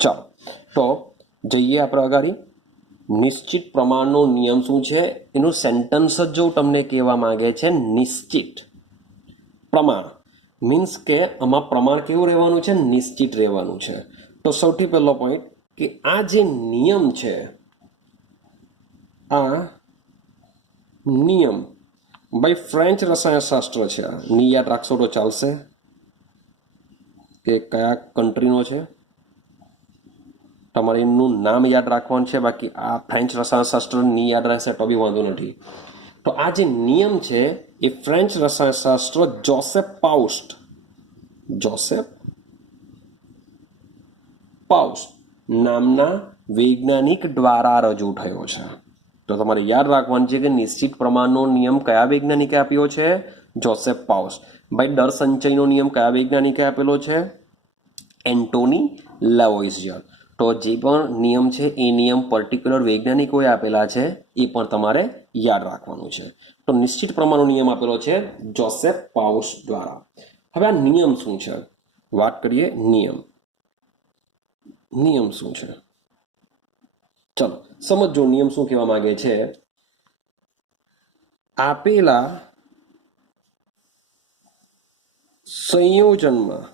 ચાલો તો જઈએ આપણે અગાડી. નિશ્ચિત પ્રમાણનો નિયમ શું છે એનું સેન્ટન્સ જ જો તમને કહેવા માંગે છે નિશ્ચિત પ્રમાણ મીન્સ કે આમાં પ્રમાણ કેવું રહેવાનું છે, નિશ્ચિત રહેવાનું છે. તો સૌથી પહેલો પોઈન્ટ કે આ જે નિયમ છે, આ નિયમ ભાઈ ફ્રેન્ચ રસાયણશાસ્ત્ર છે. આ ની યાદ રાખશો તો ચાલશે કે કયા કન્ટ્રીનો છે, તમારે એમનું નામ યાદ રાખવાનું છે. બાકી આ ફ્રેન્ચ રસાયણશાસ્ત્ર ની યાદ રહેશે તો બી વાંધો નથી. તો આ જે નિયમ છે એ ફ્રેન્ચ રસાયણશાસ્ત્ર જોસેફ પાઉસ્ટ નામના વૈજ્ઞાનિક દ્વારા રજૂ થયો છે. તો તમારે યાદ રાખવાનું છે કે નિશ્ચિત પ્રમાણનો નિયમ કયા વૈજ્ઞાનિકે આપ્યો છે, જોસેફ પાઉસ્ટ. ભાઈ દર સંચયનો નિયમ કયા વૈજ્ઞાનિકે આપેલો છે, એન્ટોની લેવોઇઝિયર. તો જે પણ નિયમ છે એ નિયમ પર્ટિક્યુલર વૈજ્ઞાનિકોએ આપેલા છે, એ પણ તમારે યાદ રાખવાનું છે. તો નિશ્ચિત પ્રમાણનો નિયમ આપેલો છે જોસેફ પાઉસ્ટ દ્વારા. હવે આ નિયમ શું છે, વાત કરીએ. નિયમ શું છે, ચલો સમજો. નિયમ શું કહેવા માંગે છે, આપેલા સંયોજનમાં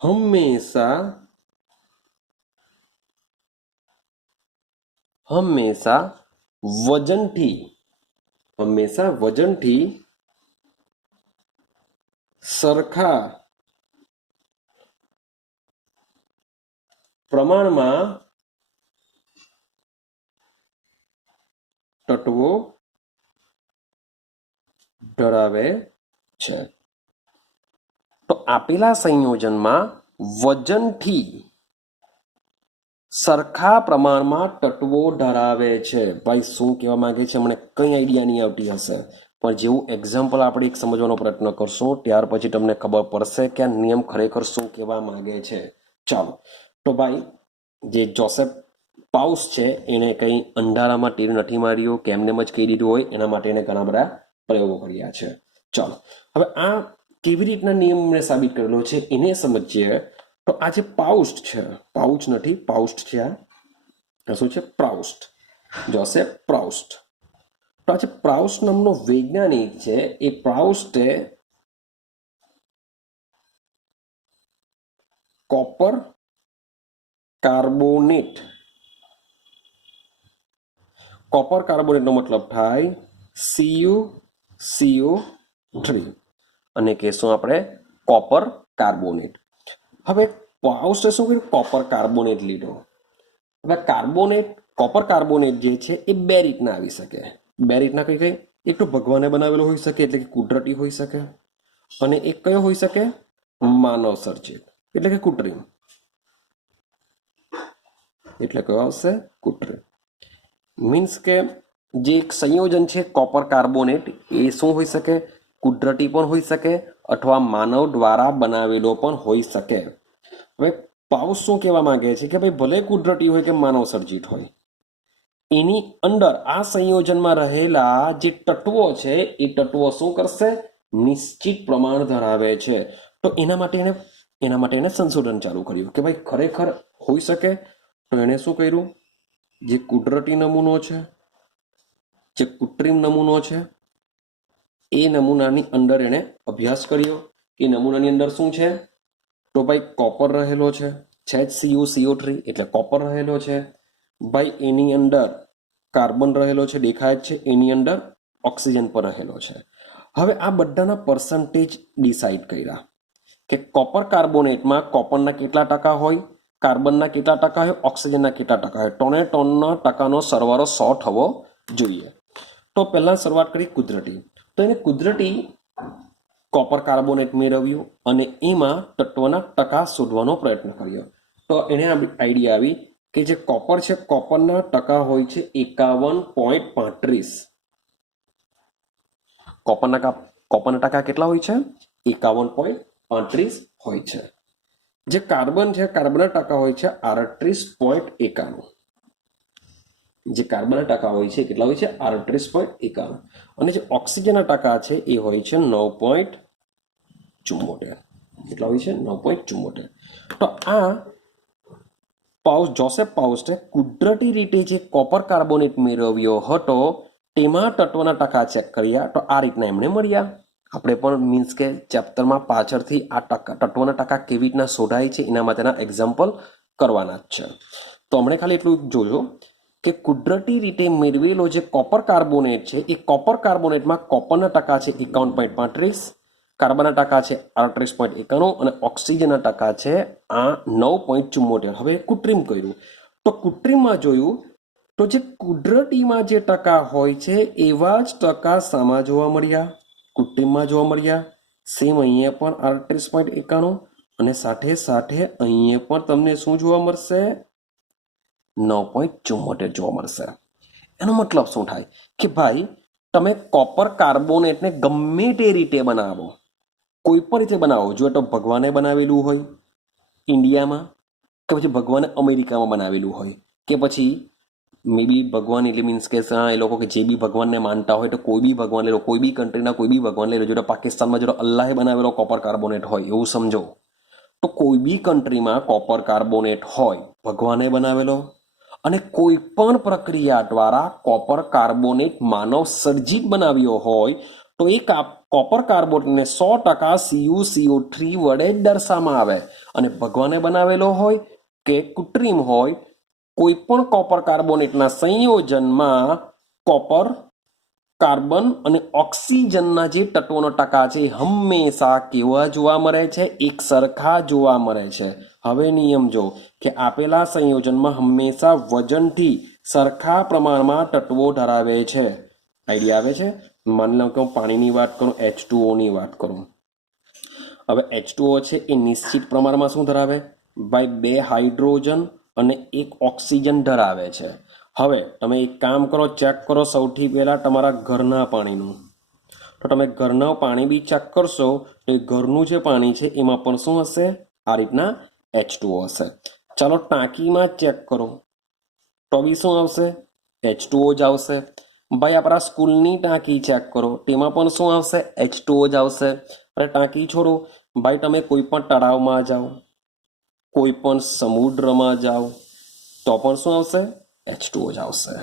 હંમેશા વજનથી સરખા પ્રમાણમાં તત્વો ધરાવે છે. તો આપેલા સંયોજનમાં વજનથી સરખા પ્રમાણમાં તત્વો ધરાવે છે. ભાઈ શું કહેવા માંગે છે મને કંઈ આઈડિયા નહીં આવતી હશે, પણ જેવું એક્ઝામ્પલ આપણે એક સમજવાનો પ્રયત્ન કરશું ત્યાર પછી તમને ખબર પડશે કે આ નિયમ ખરેખર શું કહેવા માંગે છે. ચાલો તો ભાઈ જે જોસેફ પાઉસ છે એને કંઈ અંધારામાં તીર નથી માર્યો કે એમને જ કહી દીધું હોય, એના માટે એને ઘણા બધા પ્રયોગો કર્યા છે. ચાલો હવે આ કેવી રીતના નિયમને સાબિત કરેલો છે એને સમજીએ. તો આ જે પાઉસ્ટ છે, પાઉચ નથી પાઉસ્ટ છે, આ શું છે, પ્રાઉસ્ટ, જોસેફ પ્રાઉસ્ટ. તો આ જે પ્રાઉસ્ટ નામનો વૈજ્ઞાનિક છે એ પ્રાઉસ્ટે કોપર કાર્બોનેટનો મતલબ થાય CuCO3 અને કહેશું આપણે કોપર કાર્બોનેટ. હવે પાઉસ્ટે શું કર્યું, કોપર કાર્બોનેટ લીધો. હવે કોપર કાર્બોનેટ જે છે એ બે રીતના આવી શકે. બે રીતના કઈ એક તો ભગવાને બનાવેલો હોઈ શકે એટલે કે કુદરતી હોઈ શકે, અને એક કયો હોઈ શકે, માનવ સર્જિત એટલે કે કૃત્રિમ. એટલે કયો આવશે, કૃત્રિમ. મીન્સ કે જે એક સંયોજન છે કોપર કાર્બોનેટ એ શું હોઈ શકે, કુદરતી પણ હોઈ શકે અથવા માનવ દ્વારા બનાવેલો પણ હોઈ શકે. હવે પાઉસ શું કહેવા માંગે છે કે ભાઈ ભલે કુદરતી હોય કે માનવ સર્જિત હોય, એની અંદર આ સંયોજનમાં રહેલા જે તત્વો છે એ તત્વો શું કરશે, નિશ્ચિત પ્રમાણ ધરાવે છે. તો એના માટે એને સંશોધન ચાલુ કર્યું કે ભાઈ ખરેખર હોઈ શકે. તો એણે શું કર્યું, જે કુદરતી નમૂનો છે, જે કૃત્રિમ નમૂનો છે, એ નમૂનાની અંદર એણે અભ્યાસ કર્યો કે નમૂનાની અંદર શું છે. તો ભાઈ કોપર રહેલો છે જ CuCO3 એટલે કોપર રહેલો છે. ભાઈ એની અંદર કાર્બન રહેલો છે, દેખાય જ છે. એની અંદર ઓક્સિજન પર રહેલો છે. હવે આ બધાના પર્સન્ટેજ ડિસાઇડ કર્યા કે કોપર કાર્બોનેટમાં કોપરના કેટલા ટકા હોય, કાર્બનના કેટલા ટકા હોય, ઓક્સિજનના કેટલા ટકા હોય. ટોને ટોનના ટકાનો સરવાળો 100 થવો જોઈએ. તો પહેલા શરૂઆત કરી કુદરતી. તો એને કુદરતી કોપર કાર્બોનેટ મેળવ્યું અને એમાં તત્વના ટકા શોધવાનો પ્રયત્ન કર્યો. તો એને આઈડિયા આવી કે જે કોપર છે, કોપરના ટકા હોય છે 51.35. કોપરના ટકા કેટલા હોય છે, 51.35 હોય છે. જે કાર્બન છે, કાર્બનના ટકા હોય છે 38.91. જે કાર્બનના ટકા હોય છે કેટલા હોય છે, 38.91. અને જે ઓક્સિજનના ટકા છે એ હોય છે 9.9. ચુમ્મોતેર કેટલા હોય છે 9.74. તો આ જોસેફ પાઉસ્ટે કુદરતી રીતે જે કોપર કાર્બોનેટ મેળવ્યો હતો તેમાં તત્વના ટકા ચેક કર્યા તો આ રીતના એમને મળ્યા. આપણે પણ મીન્સ કે ચેપ્ટરમાં પાછળથી આ તત્વના ટકા કેવી રીતના શોધાય છે એના માટેના એક્ઝામ્પલ કરવાના જ છે. તો હમણે ખાલી એટલું જોજો કે કુદરતી રીતે મેળવેલો જે કોપર કાર્બોનેટ છે એ કોપર કાર્બોનેટમાં કોપરના ટકા છે 51.35, કાર્બનના ટકા છે 38.91 અને ઓક્સિજનના ટકા છે આ 9.74. હવે કૃત્રિમ કર્યું તો કૃત્રિમમાં જોયું તો જે કુદરતીમાં જે ટકા હોય છે એવા જ ટકા સામા જોવા મળ્યા, કૃત્રિમમાં જોવા મળ્યા. સેમ અહીંયા પણ 38.91 અને સાથે સાથે અહીંયા પણ તમને શું જોવા મળશે 9.74 જોવા મળશે. એનો મતલબ શું થાય કે ભાઈ તમે કોપર કાર્બોનેટને ગમે તે રીતે બનાવો, કોઈ પણ રીતે બનાવો, જો તો ભગવાને બનાવેલું હોય ઇન્ડિયામાં કે પછી ભગવાને અમેરિકામાં બનાવેલું હોય કે પછી મે બી ભગવાન એટલે મીન્સ કે એ લોકો કે જે બી ભગવાનને માનતા હોય તો કોઈ બી ભગવાન લઈ લો, કોઈ બી કન્ટ્રીના કોઈ બી ભગવાન લઈ લો. જો તો પાકિસ્તાનમાં જો અલ્લાહે બનાવેલો કોપર કાર્બોનેટ હોય એવું સમજો, તો કોઈ બી કન્ટ્રીમાં કોપર કાર્બોનેટ હોય ભગવાને બનાવેલો અને કોઈ પણ પ્રક્રિયા દ્વારા કોપર કાર્બોનેટ માનવ સર્જિત બનાવ્યો હોય તો એ કોપર કાર્બોનેટને 100% CuCO3 વડે જ દર્શાવવામાં આવે. અને ભગવાને બનાવેલો હોય કે કૃત્રિમ હોય, કોઈ પણ કોપર કાર્બોનેટના સંયોજનમાં કોપર, કાર્બન અને ઓક્સિજનના જે તત્વોનો ટકા છે હંમેશા કેવા જોવા મળે છે, એક સરખા જોવા મળે છે. હવે નિયમ જો કે આપેલા સંયોજનમાં હંમેશા વજનથી સરખા પ્રમાણમાં તત્વો ધરાવે છે. આઈડિયા આવે છે? માની લો કે હું પાણીની વાત કરું, H2O ની વાત કરું. હવે H2O છે એ નિશ્ચિત પ્રમાણમાં શું ધરાવે ભાઈ 2 હાઇડ્રોજન અને 1 ઓક્સિજન ધરાવે છે. હવે તમે એક કામ કરો, ચેક કરો સૌથી પહેલાં તમારા ઘરના પાણીનું. તો તમે ઘરના પાણી બી ચેક કરશો તો એ ઘરનું જે પાણી છે એમાં પણ શું હશે આ રીતના H2O હશે. ચાલો ટાંકીમાં ચેક કરો તો બી શું આવશે H2O જ આવશે. ભાઈ આપણા સ્કૂલની ટાંકી ચેક કરો તેમાં પણ શું આવશે H2O જ આવશે. અરે ટાંકી છોડો ભાઈ, તમે કોઈ પણ તળાવમાં જાઓ, કોઈ પણ સમુદ્રમાં જાઓ તો પણ શું આવશે H2O જ આવશે.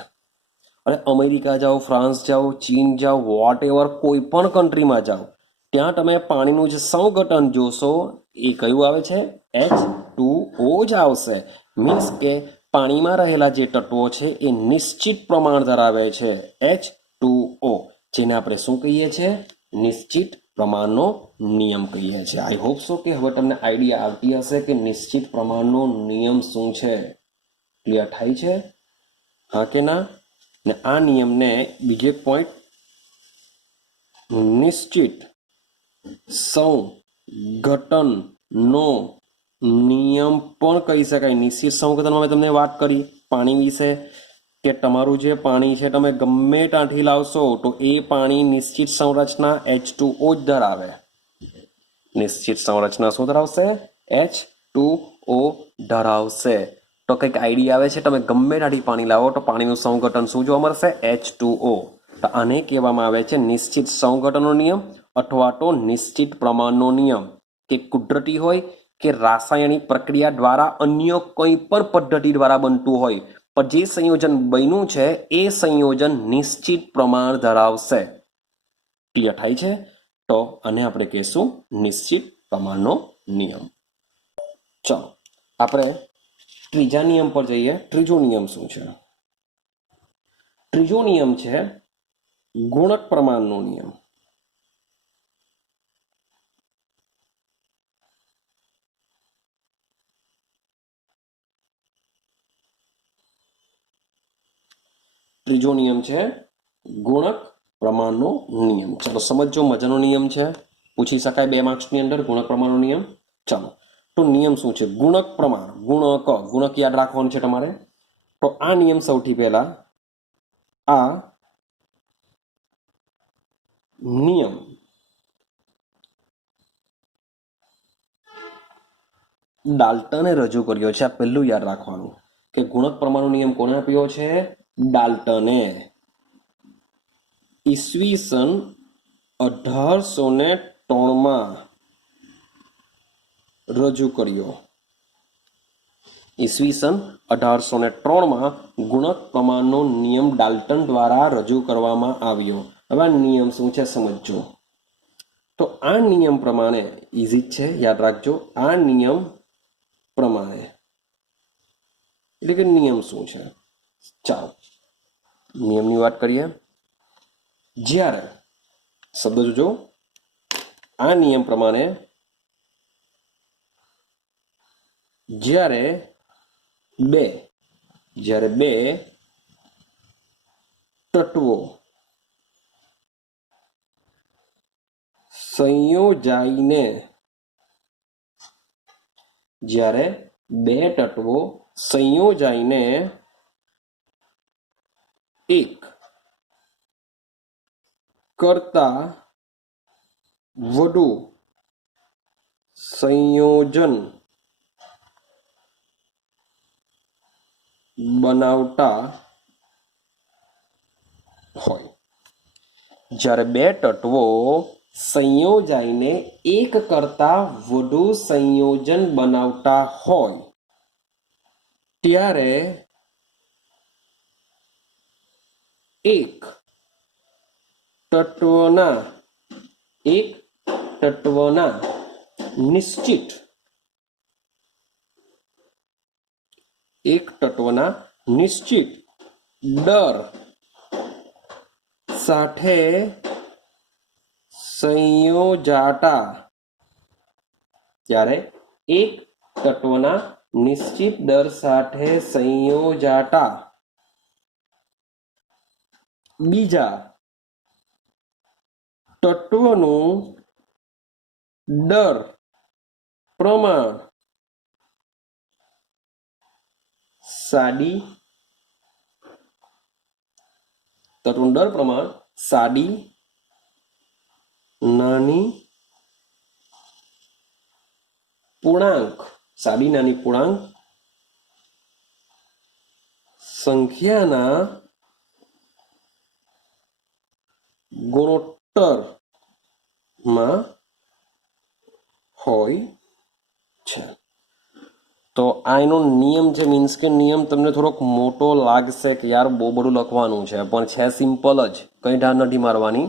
અરે અમેરિકા જાઓ, ફ્રાન્સ જાઓ, ચીન જાઓ, વોટ એવર કોઈ પણ કન્ટ્રીમાં જાઓ ત્યાં તમે પાણીનું જે સંઘટન જોશો એ કયું આવે છે H2O જ આવશે. મીન્સ કે પાણીમાં રહેલા જે તત્વો છે એ નિશ્ચિત પ્રમાણ ધરાવે છે H2O, જેને આપણે શું કહીએ છીએ નિશ્ચિત પ્રમાણનો નિયમ કહીએ છીએ. આઈ હોપ સો કે હવે તમને આઈડિયા આવતી હશે કે નિશ્ચિત પ્રમાણનો નિયમ શું છે. ક્લિયર થાય છે? હા કે ના? ને આ નિયમને બીજે પોઈન્ટ નિશ્ચિત સંઘટનનો નિયમ પણ કહી શકાય. નિશ્ચિત સંઘટનમાં મેં તમને વાત કરી પાણી વિશે કે તમારું જે પાણી છે તમે ગમે ત્યાંથી લાવશો તો એ પાણી નિશ્ચિત સંરચના H2O જ ધરાવે. નિશ્ચિત સંરચના શું ધરાવશે H2O ધરાવશે. તો કંઈક આઈડિયા આવે છે, તમે ગમે ત્યાંથી પાણી લાવો તો પાણીનું સંઘટન શું જોવા મળશે H2O. તો આને કહેવામાં આવે છે નિશ્ચિત સંઘટનનો નિયમ અથવા તો નિશ્ચિત પ્રમાણનો નિયમ. કે કુદરતી હોય કે રાસાયણિક પ્રક્રિયા દ્વારા અન્ય કોઈ પણ પદ્ધતિ દ્વારા બનતું હોય પણ જે સંયોજન બન્યું છે એ સંયોજન નિશ્ચિત પ્રમાણ ધરાવશે. ક્લિયર થાય છે? તો આને આપણે કહીશું નિશ્ચિત પ્રમાણનો નિયમ. ચલો આપણે ત્રીજા નિયમ પર જઈએ. ત્રીજો નિયમ શું છે? ત્રીજો નિયમ છે ગુણક પ્રમાણનો નિયમ. ત્રીજો નિયમ છે ગુણક પ્રમાણનો નિયમ. ચલો સમજો, મજાનો નિયમ છે, પૂછી શકાય 2 માર્ક્સની અંદર ગુણક પ્રમાણનો નિયમ. ચાલો તો નિયમ શું છે? ગુણક પ્રમાણ, ગુણક યાદ રાખવાનું છે તમારે. તો આ નિયમ સૌથી પહેલા આ નિયમ ડાલ્ટને રજૂ કર્યો છે. આ પહેલું યાદ રાખવાનું કે ગુણક પ્રમાણનો નિયમ કોને આપ્યો છે? ડાલ્ટને. ઈસવીસન 1803 માં રજૂ કર્યો. ઈસવીસન 1803 ગુણક પ્રમાણનો નિયમ ડાલ્ટન દ્વારા રજૂ કરવામાં આવ્યો. હવે આ નિયમ શું છે સમજજો. તો આ નિયમ પ્રમાણે ઇઝી જ છે, યાદ રાખજો. આ નિયમ પ્રમાણે એટલે કે નિયમ શું છે, ચાલો નિયમની વાત કરીએ. જ્યારે શબ્દ જોજો, આ નિયમ પ્રમાણે જ્યારે બે તત્વો સંયોજાઈને એક કરતા વધુ સંયોજન બનાવતા હોય. જ્યારે બે તત્વો સંયોજાઈને એક કરતા વધુ સંયોજન બનાવતા હોય ત્યારે એક તત્વના નિશ્ચિત દર સાથે સંયોજાતા બીજા તત્વનું દર પ્રમાણ સાદી નાની પૂર્ણાંક સંખ્યાના ગુણોત્તરમાં હોય છે. તો આ એનો નિયમ છે. મીન્સ કે નિયમ તમને થોડોક મોટો લાગશે કે યાર બહુ બધું લખવાનું છે, પણ છે સિમ્પલ જ, કંઈ ઢાળ નથી મારવાની.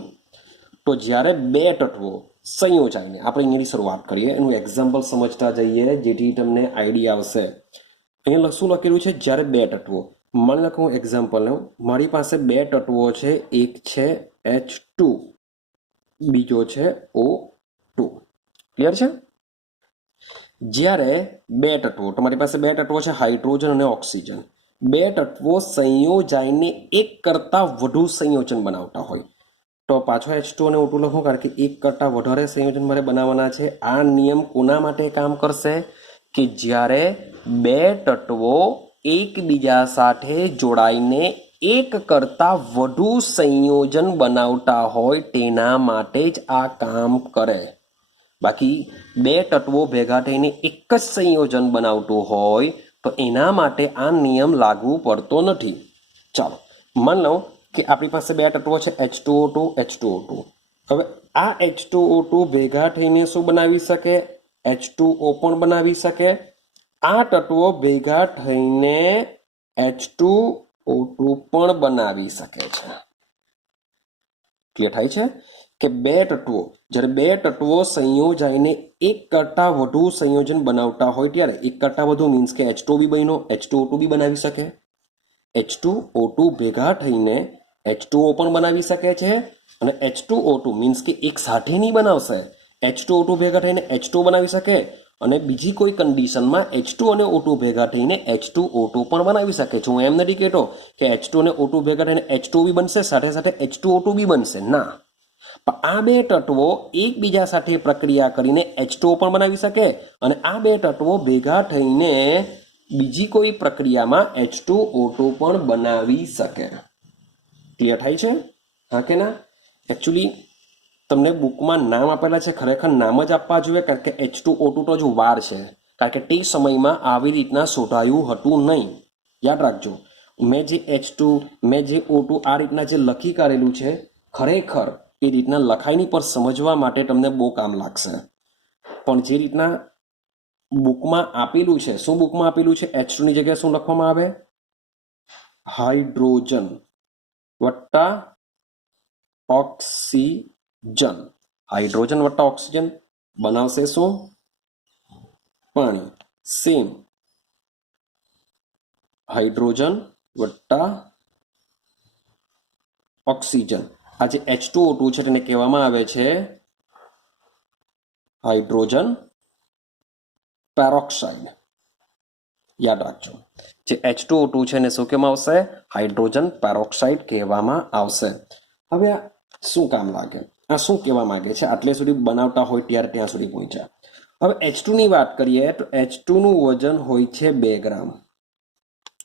તો જ્યારે બે તત્વો સંયોજાઈને, આપણે એની શરૂઆત કરીએ, એનું એક્ઝામ્પલ સમજતા જઈએ જેથી તમને આઈડિયા આવશે. અહીંયા શું લખેલું છે? જ્યારે બે તત્વો, માની લો હું એક્ઝામ્પલ લઉં. મારી પાસે બે તત્વો છે, એક છે H2, બીજો છે O2. ક્લિયર છે? જ્યારે બે તત્વો, તમારી પાસે બે તત્વો છે હાઇડ્રોજન અને ઓક્સિજન, બે તત્વો સંયોજાઈને એક કરતાં વધુ સંયોજન બનાવતા હોય, તો પાછો H2 અને O2 લખો, કારણ કે એક કરતાં વધારે સંયોજન મારે બનાવવાના છે. આ નિયમ કોના માટે કામ કરશે? કે જ્યારે બે તત્વો એકબીજા સાથે જોડાઈને એક કરતાં વધુ સંયોજન બનાવતા હોય તેના માટે જ આ કામ કરે. બાકી બે તત્વો ભેગા થઈને એક જ સંયોજન બનાવતું હોય તો એના માટે આ નિયમ લાગુ પડતો નથી. ચાલો માન લો કે આપણી પાસે બે તત્વો છે H2O2. હવે આ H2O2 ભેગા થઈને શું બનાવી શકે? H2O પણ બનાવી શકે. આ તત્વો ભેગા થઈને H2O2 પણ બનાવી શકે છે. ક્લિયર થાય છે કે જ્યારે બે તત્વો સંયોજાઈને એક કરતાં વધુ સંયોજન બનાવતા હોય ત્યારે, એક કરતાં વધુ મીન્સ કે H2O બી બન્યો, H2O2 બી બનાવી શકે. H2O2 ભેગા થઈને H2O પણ બનાવી શકે છે, અને H2O2 મીન્સ કે એક સાથે નહીં બનાવશે. H2O2 ભેગા થઈને H2O બનાવી શકે, અને બીજી કોઈ કન્ડિશનમાં H2 અને O2 ભેગા થઈને H2O2 પણ બનાવી શકે છે. હું એમ નથી કહેતો કે H2 અને O2 ભેગા થઈને H2O બી બનશે, સાથે સાથે H2O2 બી બનશે, ના. પણ આ બે તત્વો એકબીજા સાથે પ્રક્રિયા કરીને H2O પણ બનાવી શકે, અને આ બે તત્વો ભેગા થઈને બીજી કોઈ પ્રક્રિયામાં H2O2 પણ બનાવી શકે. ક્લિયર થાય છે? હા કે ના? એકચ્યુઅલી તમને બુકમાં નામ આપેલા છે, ખરેખર નામ જ આપવા જોઈએ, કારણ કે H2O2 તો જ વાર છે, કારણ કે તે સમયમાં આવી રીતના શોધાયું હતું નહીં. યાદ રાખજો, મેં જે O2 આ રીતના જે લખી કાઢેલું છે, ખરેખર એ રીતના લખાયની પર સમજવા માટે તમને બહુ કામ લાગશે. પણ જે રીતના બુકમાં આપેલું છે, શું બુકમાં આપેલું છે? H2 ની જગ્યાએ શું લખવામાં આવે? હાઇડ્રોજન વત્તા ઓક્સિજન. હાઇડ્રોજન વત્તા ઓક્સિજન બનાવશે શું? પાણી. સેમ હાઇડ્રોજન વત્તા ઓક્સિજન. આ જે H2O2 છે તેને કહેવામાં આવે છે હાઇડ્રોજન પેરોક્સાઇડ. યાદ રાખજો, જે H2O2 છે એને શું કહેવામાં આવશે? હાઇડ્રોજન પેરોક્સાઇડ કહેવામાં આવશે. હવે આ શું કામ લાગે? આ શું કહેવા માંગે છે? આટલે સુધી બનાવતા હોય ત્યારે ત્યાં સુધી પહોંચ્યા. હવે H2 ની વાત કરીએ તો H2 નું વજન હોય છે 2 ગ્રામ.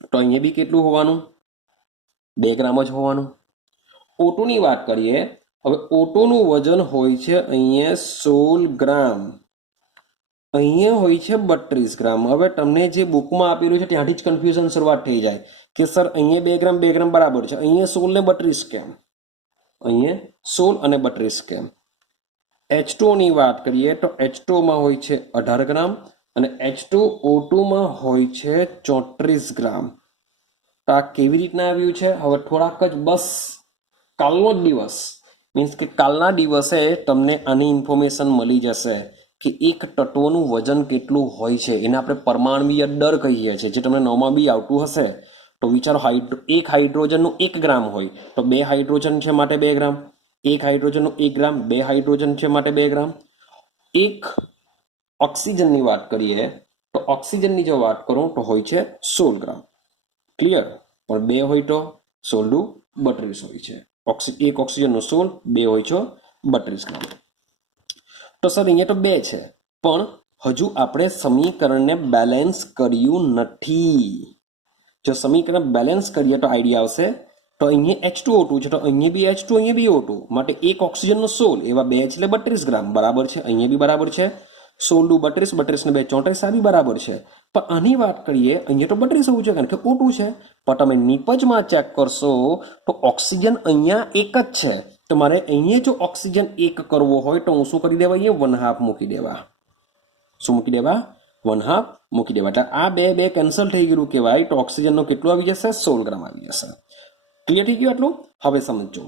તો અહીંયા બી કેટલું હોવાનું? 2 ગ્રામ જ હોવાનું. O2 ની વાત કરીએ, હવે O2 નું વજન હોય છે અહીંયા 16 ગ્રામ, અહીંયા હોય છે 32 ગ્રામ. હવે તમને જે બુકમાં આપેલું છે ત્યાંથી જ કન્ફ્યુઝન શરૂઆત થઈ જાય કે સર અહીંયા 2 ગ્રામ બરાબર છે, અહીંયા 16 ને 32 કેમ? અહીંયા 16 અને 32 કેમ? H2O ની વાત કરીએ તો H2O માં હોય છે 18 ગ્રામ અને H2O2 માં હોય છે 34 ગ્રામ. તો આ કેવી રીતના આવ્યું છે? હવે થોડાક જ બસ કાલનો જ દિવસ, મીન્સ કે કાલના દિવસે તમને આની ઇન્ફોર્મેશન મળી જશે કે એક તત્વનું વજન કેટલું હોય છે. એને આપણે પરમાણ્વીય દર કહીએ છીએ, જે તમને 9માં બી આવતું હશે. તો વિચારો, એક હાઇડ્રોજનનું 1 ગ્રામ હોય તો 2 હાઇડ્રોજન છે માટે 2 ગ્રામ, એક હાઇડ્રોજનનું 1 ગ્રામ, 2 હાઇડ્રોજન છે માટે 2 ગ્રામ. એક ઓક્સિજનની વાત કરીએ તો ઓક્સિજનની જો વાત કરું તો હોય છે 16 ગ્રામ. ક્લિયર? પણ 2 હોય તો 16 32 હોય છે. એક ઓક્સિજનનું 16, 2 હોય છે 32 ગ્રામ. તો સર અહીંયા તો 2 છે, પણ હજુ આપણે સમીકરણને બેલેન્સ કર્યું નથી. જો સમીકરણ બેલેન્સ કરીએ તો આઈડિયા આવશે. તો અહીંયા H2O2 છે તો અહીંયા બી H2, અહીંયા બી O2, માટે એક ઓક્સિજનનો 16, એવા 2 એટલે 32 ગ્રામ બરાબર છે. અહીંયા બી બરાબર છે. 16 32, 32 ને 2 34, આ બી બરાબર છે. પણ આની વાત કરીએ, અહીંયા તો 32 હોવું છે કારણ કે O2 છે. પણ તમે નિપજમાં ચેક કરશો તો ઓક્સિજન અહીંયા એક જ છે. તો મારે અહીંયા જો ઓક્સિજન 1 કરવો હોય તો હું શું કરી દેવા? અહીંયા 1/2 મૂકી દેવા. શું મૂકી દેવા? 1/2 મૂકી દેવા. એટલે આ બે કેન્સલ થઈ ગયેલું કહેવાય. તો ઓક્સિજનનો કેટલું આવી જશે? 16 ગ્રામ આવી જશે. ક્લિયર થઈ ગયું આટલું? હવે સમજો,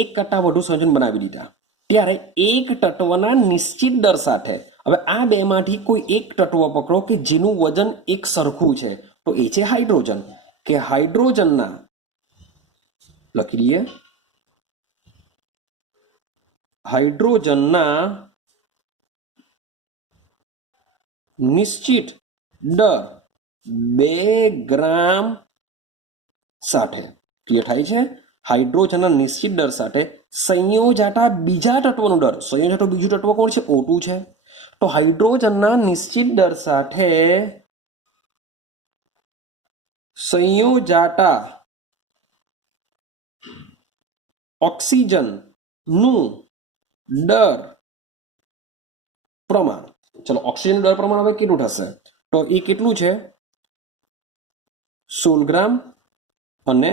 એક કરતાં વધુ સંયોજન બનાવી દીધા, ત્યારે એક તત્વના નિશ્ચિત દર સાથે, હવે આ બેમાંથી કોઈ એક તત્વ પકડો કે જેનું વજન એક સરખું છે, તો એ છે હાઇડ્રોજન. કે હાઇડ્રોજનના, લખી દઈએ, હાઇડ્રોજનના નિશ્ચિત દર 2 ગ્રામ સાથે. ક્લિયર થાય છે? હાઇડ્રોજનના નિશ્ચિત દર સાથે સંયોજાતા બીજા તત્વનો દર, સંયોજાતું બીજું તત્વ કોણ છે? O2 છે. તો હાઇડ્રોજનના નિશ્ચિત દર સાથે સંયોજાતા ઓક્સિજનનું દર પ્રમાણ, ચલો ઓક્સિજન દર પ્રમાણ હવે કેટલું થશે? તો એ કેટલું છે? 16 ગ્રામ અને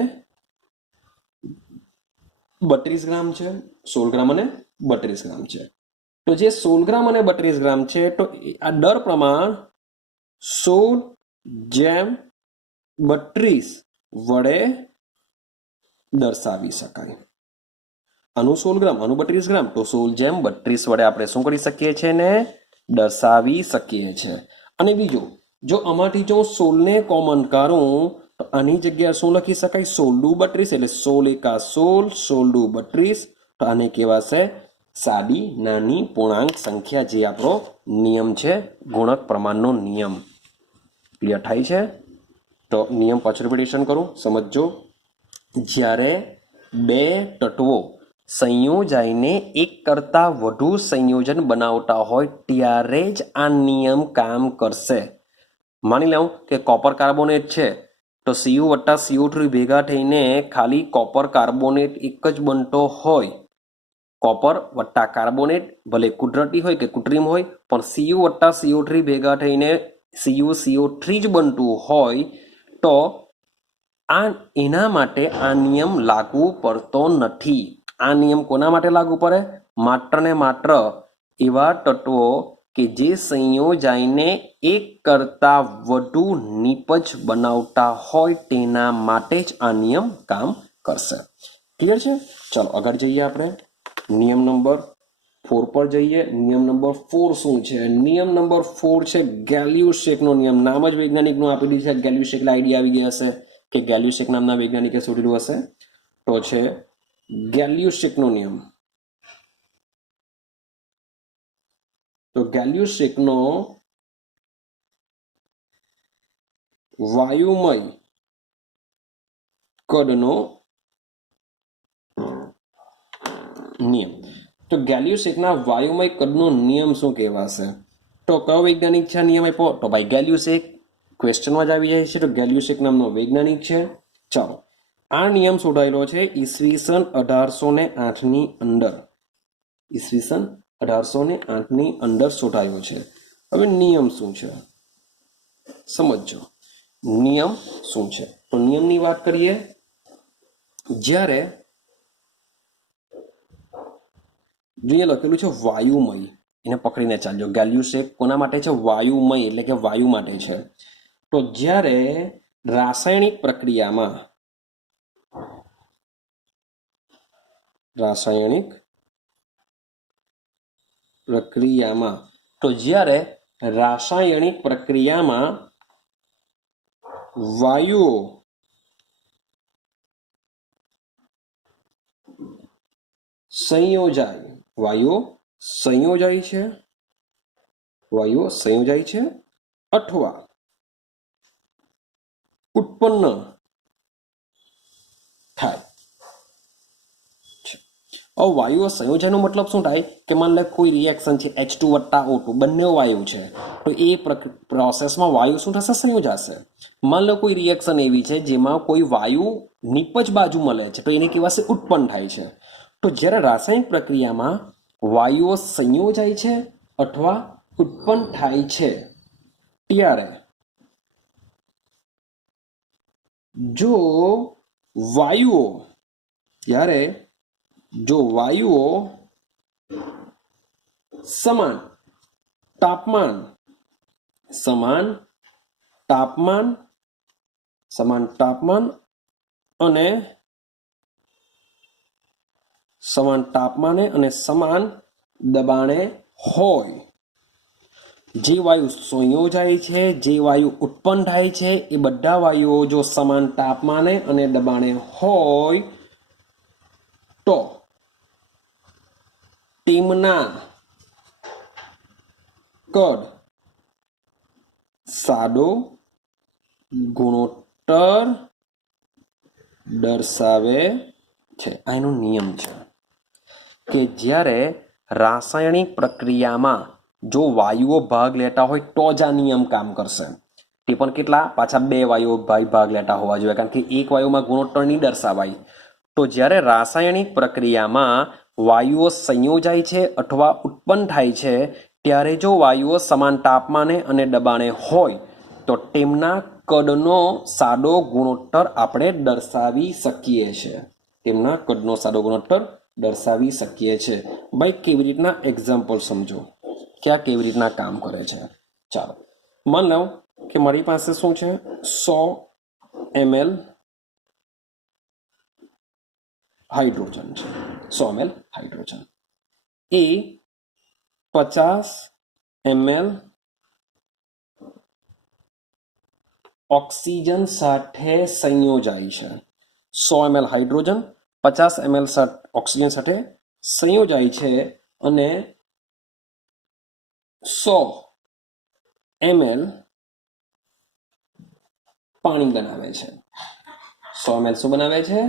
32 ગ્રામ છે. 16 ગ્રામ અને 32 ગ્રામ છે. તો જે 16 ગ્રામ અને 32 ગ્રામ છે, તો આ દર પ્રમાણ 16/32 વડે દર્શાવી શકાય. આનું 16 ગ્રામ, આનું 32 ગ્રામ, તો 16/32 વડે આપણે શું કરી શકીએ છીએ? ને દર્શાવી શકીએ છીએ. અને બીજું, જો આમાંથી જો 16 ને કોમન કરું તો આની જગ્યાએ શું લખી શકાય? 16/32, એટલે 16 × 16, 16/32. તો આને કહેવાશે સાદી નાની પૂર્ણાંક સંખ્યા, જે આપણો નિયમ છે, ગુણક પ્રમાણનો નિયમ. ક્લિયર થાય છે? તો નિયમ પાછું રિપીટેશન કરું, સમજો. જ્યારે 2 તત્વો સંયોજાઈને એક કરતાં વધુ સંયોજન બનાવતા હોય ત્યારે જ આ નિયમ કામ કરશે. માની લઉં કે કોપર કાર્બોનેટ છે, તો Cu વત્તા CO3 ભેગા થઈને ખાલી કોપર કાર્બોનેટ એક જ બનતો હોય. કોપર વત્તા કાર્બોનેટ ભલે કુદરતી હોય કે કૃત્રિમ હોય, પણ Cu વત્તા CO3 ભેગા થઈને CuCO3 જ બનતું હોય, તો એના માટે આ નિયમ લાગુ પડતો નથી. આ નિયમ કોના માટે લાગુ પડે? માત્ર ને માત્ર એવા તત્વો કે જે સંયોજાઈને એક કરતાં વધુ નિપજ બનાવતા હોય તેના માટે જ આ નિયમ કામ કરશે. ક્લિયર છે? ચાલો આગળ જઈએ આપણે નિયમ નંબર 4 પર જઈએ. નિયમ નંબર 4 શું છે? નિયમ નંબર 4 છે ગેલ્યુસેકનો નિયમ. નામ જ વૈજ્ઞાનિકનું આપી દીધું છે ગેલ્યુસેક, એટલે આઈડિયા આવી ગઈ હશે કે ગેલ્યુસેક નામના વૈજ્ઞાનિકે શોધેલું હશે. તો છે ગેલ્યુસેકનો નિયમ. તો ગેલ્યુસેકનો વાયુમય કદનો નિયમ. તો ગેલ્યુસેકના વાયુમય કદનો નિયમ શું કહેવાશે? તો કયો વૈજ્ઞાનિક છે આ નિયમ આપ્યો? તો ભાઈ ગેલ્યુસેક ક્વેશ્ચનમાં જ આવી જાય છે. તો ગેલ્યુસેક નામનો વૈજ્ઞાનિક છે. ચાલો, આ નિયમ શોધાયેલો છે ઈસવીસન 1808 ની અંદર. ઈસવીસન 1808 ની અંદર શોધાયો છે. હવે નિયમ શું છે સમજો. નિયમ શું છે? તો નિયમની વાત કરીએ. જ્યારે જોઈએ લખેલું છે વાયુમય, એને પકડીને ચાલજો. ગેલ્યુસેક કોના માટે છે? વાયુમય, એટલે કે વાયુ માટે છે. તો જ્યારે રાસાયણિક પ્રક્રિયામાં વાયુઓ સંયોજાય છે અથવા ઉત્પન્ન થાય છે. હવે વાયુઓ સંયોજનનો મતલબ શું થાય કે માન લે કોઈ રિએક્શન છે H2 + O2, બંને વાયુ છે. તો એ પ્રોસેસમાં વાયુ શું થશે? સંયોજાશે. માન લો કોઈ રિએક્શન એવી છે જેમાં કોઈ વાયુ નિપજ બાજુ મળે છે, તો એને કહેવાશે ઉત્પન્ન થાય છે. તો જ્યારે રાસાયણિક પ્રક્રિયામાં વાયુઓ સંયોજાય છે અથવા ઉત્પન્ન થાય છે ત્યારે જો વાયુઓ સમાન તાપમાન અને સમાન દબાણે હોય, જે વાયુ સંયોજાય છે, જે વાયુ ઉત્પન્ન થાય છે, એ બધા વાયુઓ જો સમાન તાપમાને અને દબાણે હોય તો તેમના કદ સાદો ગુણોત્તર દર્શાવે છે. આ એનો નિયમ છે કે જ્યારે રાસાયણિક પ્રક્રિયામાં જો વાયુઓ ભાગ લેતા હોય તો જ આ નિયમ કામ કરશે. તે પણ કેટલા? પાછા 2 વાયુઓ ભાગ લેતા હોવા જોઈએ, કારણ કે એક વાયુમાં ગુણોત્તર નહીં દર્શાવાય. તો જ્યારે રાસાયણિક પ્રક્રિયામાં વાયુઓ સંયોજાય છે અથવા ઉત્પન્ન થાય છે ત્યારે જો વાયુઓ સમાન તાપમાને અને દબાણે હોય તો તેમના કદનો સાદો ગુણોત્તર આપણે દર્શાવી શકીએ છીએ. ભાઈ કેવી રીતના? એક્ઝામ્પલ સમજો કે આ કેવી રીતના કામ કરે છે. ચાલો, માન લો કે મારી પાસે શું છે 100 ml હાઇડ્રોજન છે. 100 ml હાઇડ્રોજન એ 50 ml ઓક્સિજન સાથે સંયોજાય છે. 100 ml હાઇડ્રોજન 50 ml ઓક્સિજન સાથે સંયોજાય છે અને 100 ml પાણી બનાવે છે. 100 ml શું બનાવે છે?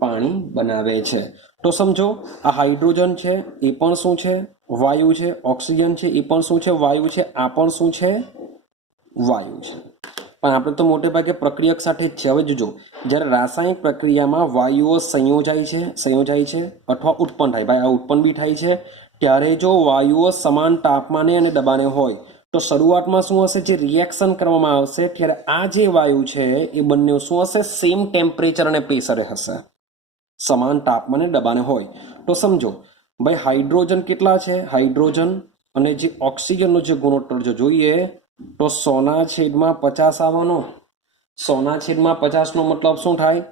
પાણી બનાવે છે. તો સમજો આ હાઇડ્રોજન છે એ પણ શું છે? વાયુ છે. ઓક્સિજન છે એ પણ શું છે? વાયુ છે. આ પણ શું છે? વાયુ છે. પણ આપણે તો મોટે ભાગે પ્રક્રિયક સાથે જ છે. હવે જોજો, જ્યારે રાસાયણિક પ્રક્રિયામાં વાયુઓ સંયોજાય છે અથવા ઉત્પન્ન થાય, ભાઈ આ ઉત્પન્ન બી થાય છે, ત્યારે જો વાયુઓ સમાન તાપમાને અને દબાણે હોય તો શરૂઆતમાં શું હશે? જે રિએક્શન કરવામાં આવશે ત્યારે આ જે વાયુ છે એ બંને શું હશે? સેમ ટેમ્પરેચર અને પ્રેશરે હશે, સમાન તાપમાને દબાણે હોય. તો સમજો ભાઈ હાઇડ્રોજન કેટલા છે? હાઇડ્રોજન અને જે ઓક્સિજનનો જે ગુણોત્તર જો જોઈએ તો 100/50 આવવાનો. 100/50 નો મતલબ શું થાય?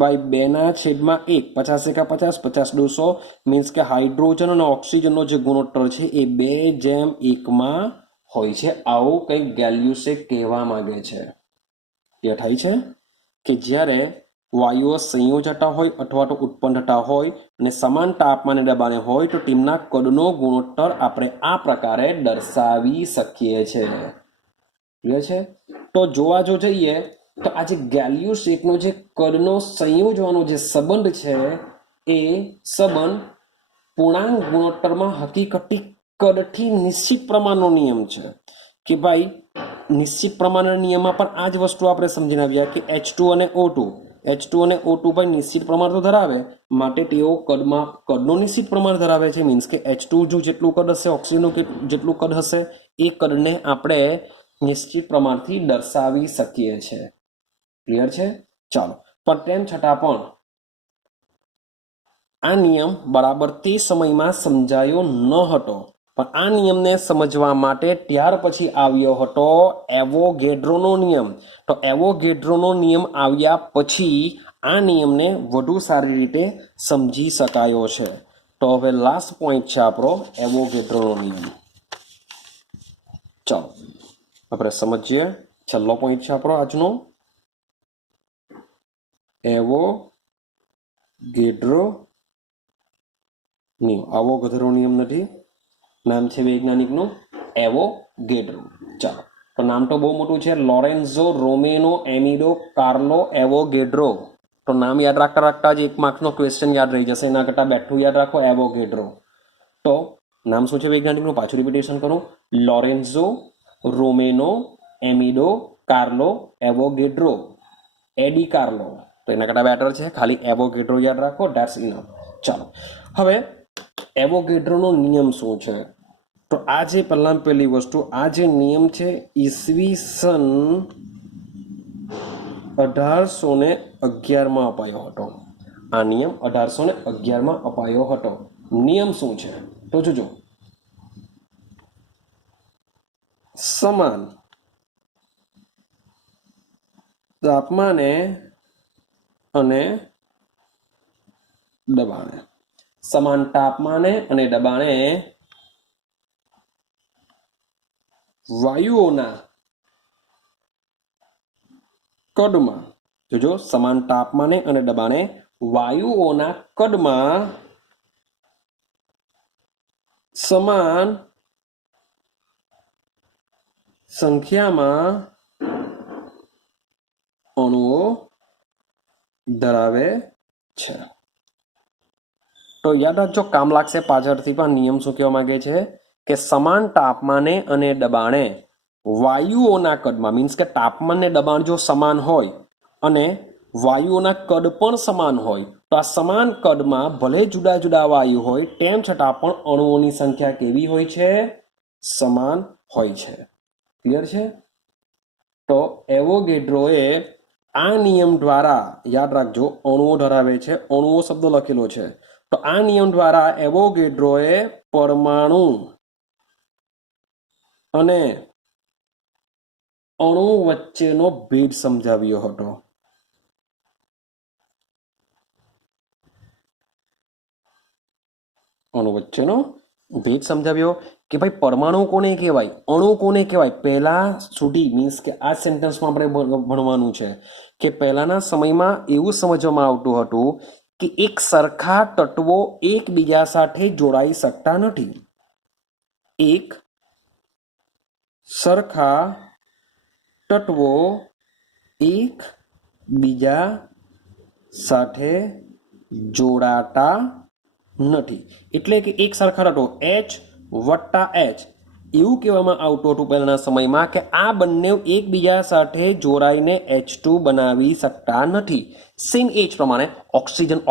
બાય 2/1. 50 એકા 50, 50 દુ 100. મીન્સ કે હાઇડ્રોજન અને ઓક્સિજનનો જે ગુણોત્તર છે એ 2:1 હોય છે. આવું કંઈક ગેલ્યુસે કહેવા માંગે છે. એ થાય છે કે જ્યારે વાયુઓ સંયોજાતા હોય અથવા તો ઉત્પન્ન થતા હોય અને સમાન તાપમાને દબાણે હોય તો તેમના કદનો ગુણોત્તર આપણે આ પ્રકારે દર્શાવી શકીએ છીએ. ક્લિયર છે? તો જોવા જો જઈએ તો આ જે ગેલ્યુસ એકનો જે કદનો સંયોજવાનો જે સંબંધ છે એ સંબંધ પૂર્ણાંક ગુણોત્તરમાં હકીકતી કદથી નિશ્ચિત પ્રમાણનો નિયમ છે કે ભાઈ નિશ્ચિત પ્રમાણના નિયમમાં પણ આ જ વસ્તુ આપણે સમજીને આવ્યા કે H2 અને O2 ભાઈ નિશ્ચિત પ્રમાણ તો ધરાવે, માટે તેઓ કદનો નિશ્ચિત પ્રમાણ ધરાવે છે. મીન્સ કે H2 જો જેટલું કદ હશે, ઓક્સિજનનું જેટલું કદ હશે, એ કદને આપણે નિશ્ચિત પ્રમાણથી દર્શાવી શકીએ છીએ. ક્લિયર છે? ચાલો, પણ તેમ છતાં પણ આ નિયમ બરાબર તે સમયમાં સમજાયો ન હતો. પણ આ નિયમને સમજવા માટે ત્યાર પછી આવ્યો હતો એવોગેડ્રોનો નિયમ. તો એવોગેડ્રોનો નિયમ આવ્યા પછી આ નિયમને વધુ સારી રીતે સમજી શકાયો છે. તો હવે લાસ્ટ પોઈન્ટ છે આપણો એવોગેડ્રોનો નિયમ. ચાલો આપણે સમજીએ. છેલ્લો પોઈન્ટ છે આપણો આજનો એવોગેડ્રો નિયમ. એવોગેડ્રો નિયમ નથી, નામ છે વૈજ્ઞાનિકનું એવોગેડ્રો. ચાલો, તો નામ તો બહુ મોટું છે, લોરેન્ઝો રોમેનો એમિડો કાર્લો એવોગેડ્રો. તો નામ યાદ રાખતા જ 1 માર્કનો ક્વેશ્ચન યાદ રહી જશે. એના કરતાં બેઠું યાદ રાખો એવોગેડ્રો. તો નામ શું છે વૈજ્ઞાનિકનું? પાછું રિપીટેશન કરું, લોરેન્ઝો રોમેનો એમિડો કાર્લો એવોગેડ્રો. એડી કાર્લો તો એના કરતાં બેટર છે, ખાલી એવોગેડ્રો યાદ રાખો, ધેટ્સ ઇનફ. ચાલો, હવે એવોગેડ્રોનો નિયમ શું છે? તો આ જે પહેલી વસ્તુ, આ જે નિયમ છે ઈસવીસન 1811 અપાયો હતો. આ નિયમ 1811 અપાયો હતો. નિયમ શું છે તો જોજો, સમાન તાપમાને અને દબાણે, સમાન તાપમાને અને દબાણે વાયુઓના કદમાં, જોજો, સમાન તાપમાને અને દબાણે વાયુઓના કદમાં સમાન સંખ્યામાં અણુઓ ધરાવે છે. તો યાદ રાખજો, કામ લાગશે પાછળથી પણ. નિયમ શું કહેવા માંગે છે કે સમાન તાપમાને અને દબાણે વાયુઓના કદમાં, મીન્સ કે તાપમાન ને દબાણ જો સમાન હોય અને વાયુઓના કદ પણ સમાન હોય, તો આ સમાન કદમાં ભલે જુદા જુદા વાયુ હોય તેમ છતાં પણ અણુઓની સંખ્યા કેવી હોય છે? સમાન હોય છે. ક્લિયર છે? તો એવોગેડ્રોએ આ નિયમ દ્વારા, યાદ રાખજો અણુઓ ધરાવે છે, અણુઓ શબ્દ લખેલો છે, તો આ નિયમ દ્વારા એવોગેડ્રોએ પરમાણુ અને અણુ વચ્ચેનો ભેદ સમજાવ્યો હતો. અણુ વચ્ચેનો ભેદ સમજાવ્યો કે ભાઈ પરમાણુ કોને કહેવાય, અણુ કોને કહેવાય. પહેલા સુધી, મીન્સ કે આ સેન્ટેન્સમાં આપણે ભણવાનું છે કે પહેલાના સમયમાં એવું સમજવામાં આવતું હતું કે એક સરખા તત્વો એકબીજા સાથે જોડાઈ શકતા નથી. એક સરખા તત્વો એકબીજા સાથે જોડાતા નથી. એટલે કે એક સરખા તત્વો H વત્તા H, એવું કહેવામાં આવતું હતું પહેલાના સમયમાં કે આ બંને એકબીજા સાથે જોડાઈને H2 બનાવી શકતા નથી. સેમ એજ પ્રમાણે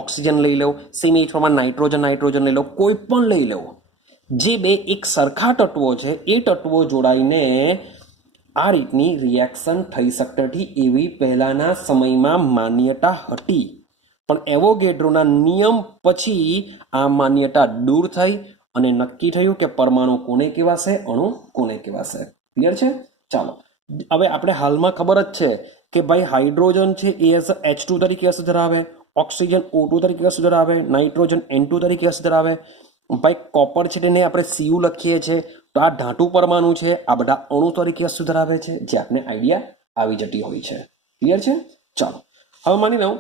ઓક્સિજન લઈ લો, સેમ એજ પ્રમાણે નાઇટ્રોજન લઈ લો, કોઈ પણ લઈ લો, જે બે એક સરખા તત્વો છે એ તત્વો જોડાઈને આ રીતની રિએક્શન થઈ શકતી હતી, એવી પહેલાના સમયમાં માન્યતા હતી. પણ એવોગેડ્રોના નિયમ પછી આ માન્યતા દૂર થઈ અને નક્કી થયું કે પરમાણુ કોને કહેવાશે, અણુ કોને કહેવાશે. ક્લિયર છે? ચાલો, હવે આપણે હાલમાં ખબર જ છે કે ભાઈ હાઇડ્રોજન છે એ એઝ H2 તરીકે અસર ધરાવે, ઓક્સિજન O2 તરીકે અસર ધરાવે, નાઇટ્રોજન N2 તરીકે અસર ધરાવે. ભાઈ કોપર છે તેને આપણે Cu લખીએ છીએ, તો આ ધાતુ પરમાણુ છે, આ બધા અણુ તરીકે અસર ધરાવે છે, જે આપણે આઈડિયા આવી જતી હોય છે. ક્લિયર છે? ચાલો, હવે માની લઉં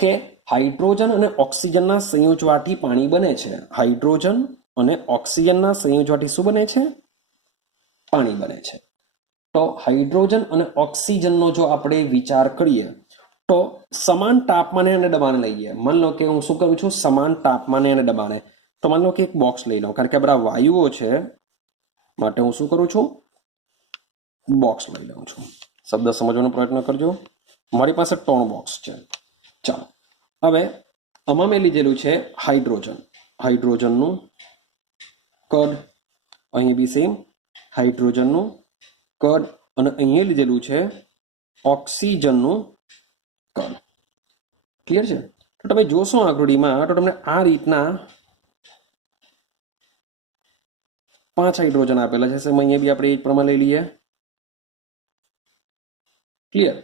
કે હાઇડ્રોજન અને ઓક્સિજનના સંયોજવાથી પાણી બને છે. હાઇડ્રોજન અને ઓક્સિજનના સંયોજવાથી શું બને છે? પાણી બને છે. તો હાઇડ્રોજન અને ઓક્સિજનનો જો આપણે વિચાર કરીએ તો સમાન તાપમાને અને દબાણે લઈએ. માની લો કે હું શું કરું છું, સમાન તાપમાને અને દબાણે. તો માની લો કે એક બોક્સ લઈ લઉં, કારણ કે બધા વાયુઓ છે માટે હું શું કરું છું, બોક્સ લઈ લઉં છું. શબ્દ સમજવાનો પ્રયત્ન કરજો. મારી પાસે 3 બોક્સ છે. ચાલો, હવે આમાં મેં લીધેલું છે હાઇડ્રોજન. હાઇડ્રોજનનું કદ અહીં બી સેમ હાઇડ્રોજનનું કદ, અને અહીંયા લીધેલું છે ઓક્સિજનનું કદ. ક્લિયર છે? તો તમે જોશો આકૃતિમાં તો તમને આ રીતના 5 હાઇડ્રોજન આપેલા છે. અહીંયા બી આપણે એ પ્રમાણે લઈ લઈએ. ક્લિયર?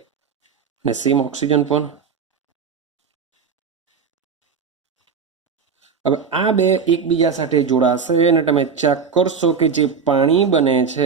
ને સેમ ઓક્સિજન પણ. હવે આ બે એકબીજા સાથે જોડાશે અને તમે ચેક કરશો કે જે પાણી બને છે